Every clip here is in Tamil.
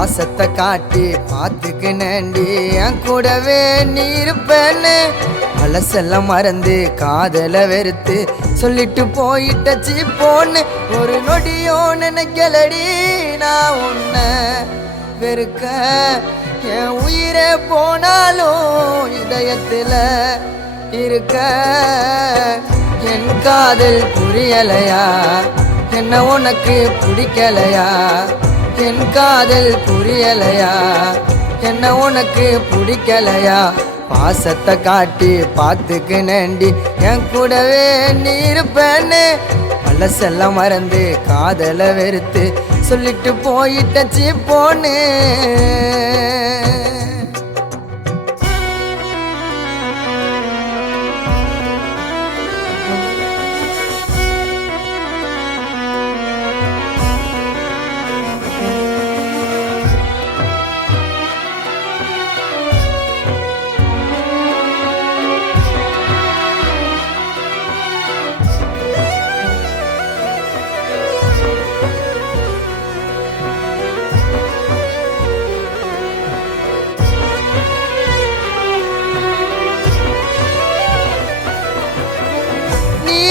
பாசத்தை காட்டி பார்த்துக்கினேண்டி என் கூடவே நீ இருப்பேன்னு பழசெல்லாம் மறந்து காதல வெறுத்து சொல்லிட்டு போயிட்டச்சி போன்னு ஒரு நொடியோ நினைக்கலடி நான் உன்னை வெறுக்க என் உயிரே போனாலும் இதயத்தில் இருக்க என் காதல் புரியலையா என்ன உனக்கு பிடிக்கலையா என் காதல் புரியலையா என்ன உனக்கு பிடிக்கலையா பாசத்தை காட்டி பார்த்துக்கினேண்டி என் கூடவே நீ இருப்பேன்னு பழசெல்லாம் மறந்து காதலை வெறுத்து சொல்லிட்டு போயிட்டச்சி போன்னு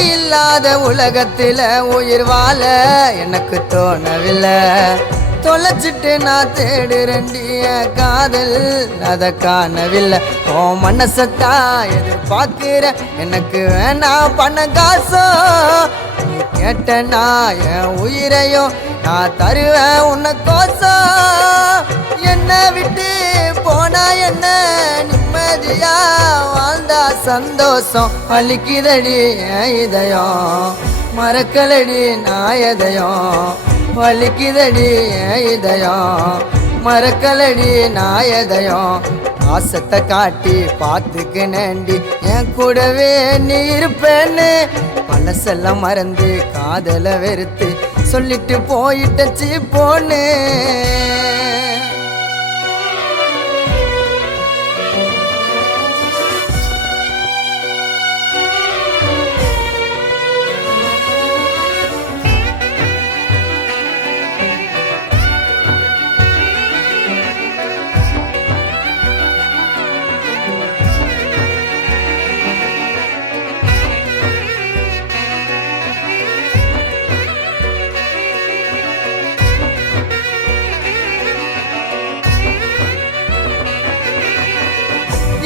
இல்லாத உலகத்தில் உயிர் வாழ எனக்கு தோணவில்லை தொலைச்சிட்டு நான் தேடுறேண்டிய காதல் அதை காணவில்லை ஓ மனசத்தா எதிர்பார்க்கிற எனக்கு வேணாம் பண காசோ நீ கேட்டனா என் உயிரையோ நான் தருவேன் உனக்கோசம் என்னை விட்டு போனா என்ன நிம்மதியா வாழ்ந்தா சந்தோஷம் வலிக்குதடி என் இதயம் மறக்கலடி நான் எதையும் வலிக்குதடி என் இதயம் மறக்கலடி நான் எதையும் பாசத்தை காட்டி பார்த்துக்கினேண்டி என் கூடவே நீ இருப்பேன்னு பழசெல்லாம் மறந்து காதலை வெறுத்து சொல்லிட்டு போயிட்டச்சி போன்னு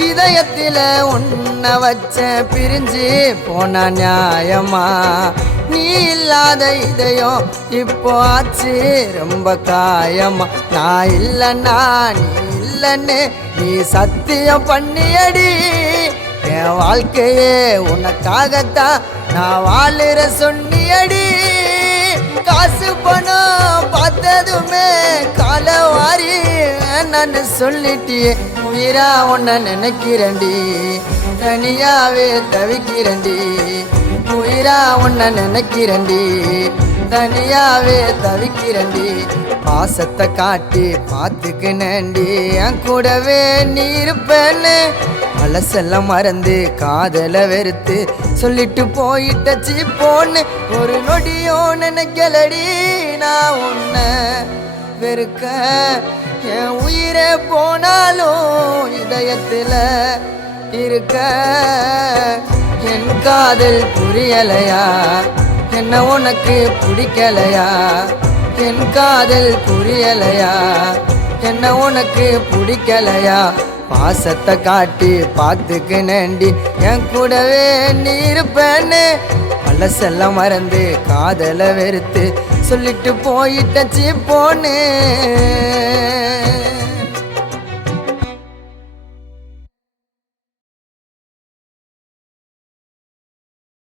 இதயத்தில் உன்னை வச்ச பிரிஞ்சு போன நியாயமா நீ இல்லாத இதயம் இப்போ ஆச்சு ரொம்ப காயமா நான் இல்லைன்னா நீ இல்லைன்னு நீ சத்தியம் பண்ணியடி என் வாழ்க்கையே உனக்காகத்தான் நான் வாழுற சொன்னியடி காசு பணம் பார்த்ததுமே காலை வாரி நான் சொல்லிட்டியே உயிரா உன்னை நினைக்கிறேன்டி தனியாவே தவிக்கிறேன்டி உயிரா உன்னை நினைக்கிறேன்டி தனியாவே தவிக்கிறேன்டி பாசத்தை காட்டி பார்த்துக்கினேண்டி என் கூடவே நீ இருப்பேன்னு பழசெல்லாம் மறந்து காதலை வெறுத்து சொல்லிட்டு போயிட்டச்சி போன்னு ஒரு நொடியோ நினைக்கலடி நான் உன்னை வெறுக்க என் உயிரே போனாலும் இதயத்தில் இருக்க என் காதல் புரியலையா என்ன உனக்கு பிடிக்கலையா என் காதல் புரியலையா என்ன உனக்கு பிடிக்கலையா பாசத்தை காட்டி பார்த்துக்கினேண்டி என் கூடவே நீ இருப்பேன்னு பழசெல்லாம் மறந்து காதலை வெறுத்து சொல்லிட்டு போயிட்டச்சி போன்னு